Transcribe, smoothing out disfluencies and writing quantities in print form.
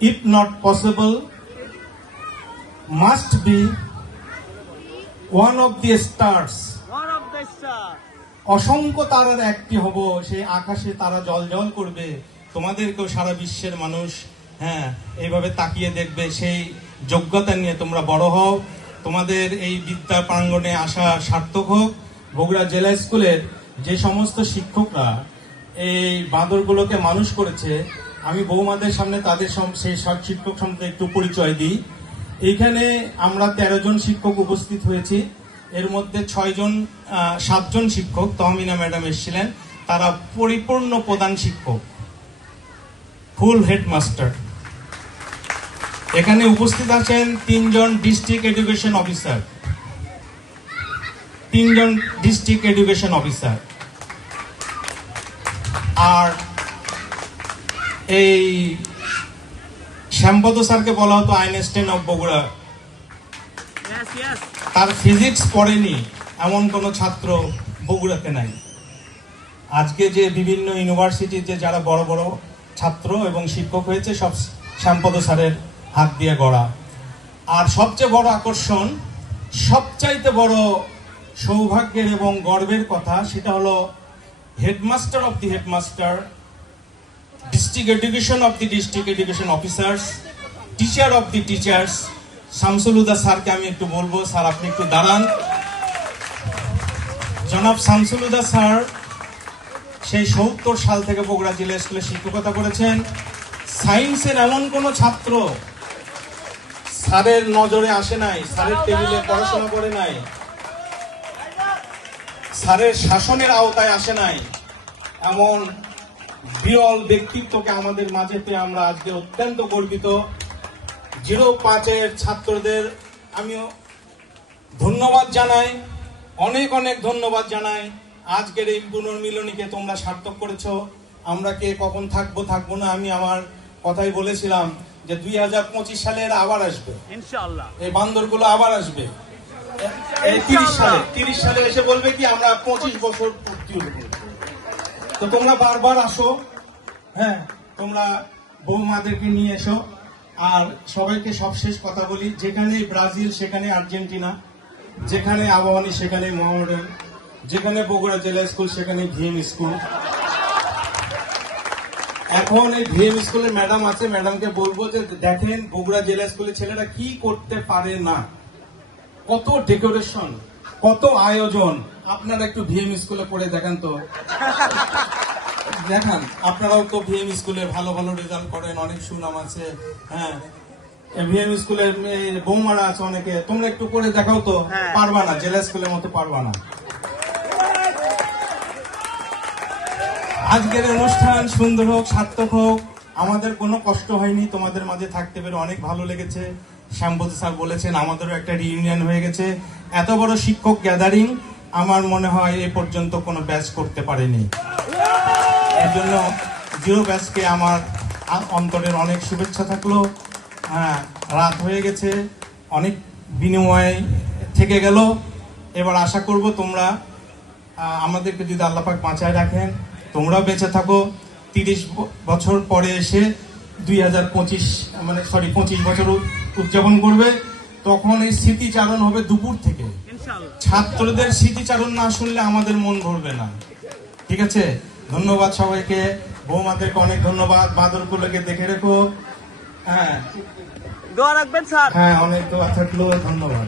if not possible, must be one of the stars. অসংখ্য তারার একটি হব, সেই আকাশে তারা জল করবে, তোমাদেরকেও সারা বিশ্বের মানুষ এইভাবে তাকিয়ে দেখবে। সেই যোগ্যতা নিয়ে তোমরা বড় হও, তোমাদের এই বিদ্যা প্রাঙ্গণে আসা সার্থক হোক। বগুড়া জেলা স্কুলের যে সমস্ত শিক্ষকরা এই বাঁদরগুলোকে মানুষ করেছে, আমি বৌমাদের সামনে তাদের সেই সব শিক্ষক সম্বন্ধে একটু পরিচয় দিই। এইখানে আমরা 13 জন শিক্ষক উপস্থিত হয়েছি। এর মধ্যে 7 জন শিক্ষক, তহমিনা ম্যাডাম এসেছিলেন, তারা পরিপূর্ণ প্রধান শিক্ষক, ফুল হেডমাস্টার। এখানে উপস্থিত আছেন 3 জন ডিস্ট্রিক্ট এডুকেশন অফিসার, 3 জন ডিস্ট্রিক্ট এডুকেশন অফিসার। আর এই শ্যামপদ স্যারকে বলা হতো আইনস্টাইন অফ বগুড়া। তার ফিজিক্স পড়েনি এমন কোন ছাত্র বগুড়াতে নাই। আজকে যে বিভিন্ন ইউনিভার্সিটিতে যারা বড় বড় ছাত্র এবং শিক্ষক হয়েছে, সব শ্যামপদ স্যারের হাত দিয়ে গড়া। আর সবচেয়ে বড় আকর্ষণ, সবচাইতে বড় সৌভাগ্যের এবং গর্বের কথা, সেটা হলো headmaster of the headmaster, district education of the district education officers, teacher of the teachers Shamsul Huda স্যারকে আমি একটু বলবো, স্যার আপনি একটু দাঁড়ান। জনাব শামসুল হুদা স্যার সেই 70 সাল থেকে বগুড়া জেলা স্কুলে শিক্ষকতা করেছেন। সায়েন্সের এমন কোন ছাত্র স্যারের নজরে আসে নাই, স্যারের টেবিলে পড়াশোনা করে নাই, স্যারের শাসনের আওতায় আসে নাই, এমন বিরল ব্যক্তিত্বকে আমাদের মাঝে পেয়ে আমরা আজকে অত্যন্ত গর্বিত। 05-এর ছাত্রদের আমিও ধন্যবাদ জানাই, অনেক অনেক ধন্যবাদ জানাই। আজকের এই পুনর্মিলনীকে তোমরা সার্থক করেছো। আমরা কে কখন থাকবো না, আমি আমার কথাই বলেছিলাম যে 2025 সালে এরা আবার আসবে ইনশাআল্লাহ, এই বান্দরগুলো আবার আসবে। এই 30 সালে এসে বলবে কি আমরা 25 বছর পূর্তি হলো। তো তোমরা বারবার আসো, তোমরা বৌমাদেরকে নিয়ে এসো। আর সবাইকে সবশেষ কথা বলি, যেখানে ব্রাজিল সেখানে আর্জেন্টিনা, যেখানে আবাহনী সেখানে মোহামেডান, যেখানে বগুড়া জেলা স্কুল সেখানে ভিএম স্কুল। এখন এই ভিএম স্কুলের ম্যাডাম আছে, ম্যাডামকে বলবো যে দেখেন বগুড়া জেলা স্কুলের ছেলেরা কি করতে পারে না, কত ডেকোরেশন, কত আয়োজন। আপনারা একটু ভিএম স্কুলে পড়ে দেখেন তো, দেখান। আপনারাও তো ভিএম স্কুলে ভালো ভালো রেজাল্ট করেন, অনেক সুনাম আছে। ভিএম স্কুলের বৌমারা আছে অনেকে, তোমরা একটু করে দেখাও তো। পারবা না, জেলা স্কুলের মতো পারবা না। আজকের অনুষ্ঠান সুন্দর হোক, সার্থক হোক। আমাদের কোনো কষ্ট হয়নি, তোমাদের মাঝে থাকতে পেরে অনেক ভালো লেগেছে। শ্যামপদ স্যার বলেছেন আমাদেরও একটা রিইউনিয়ন হয়ে গেছে। এত বড় শিক্ষক গ্যাদারিং আমার মনে হয় এ পর্যন্ত কোনো ব্যাচ করতে পারেনি। এর জন্য 0 ব্যাচকে আমার অন্তরের অনেক শুভেচ্ছা থাকলো। রাত হয়ে গেছে, অনেক বিনিময় থেকে গেল। এবার আশা করব তোমরা আমাদেরকে যদি আল্লাহ পাক বাঁচায় রাখেন, তোমরাও বেঁচে থাকো। 30 বছর পরে এসে 25 বছর উদযাপন করবে, তখন এই স্মৃতিচারণ হবে দুপুর থেকে। ছাত্রদের স্মৃতিচারণ না শুনলে আমাদের মন ভরবে না। ঠিক আছে, ধন্যবাদ সবাইকে, বৌমাদেরকে অনেক ধন্যবাদ। বাঁদরগুলোকে দেখে রেখো। দোয়া রাখবেন স্যার। অনেক দোয়া থাকলো, ধন্যবাদ।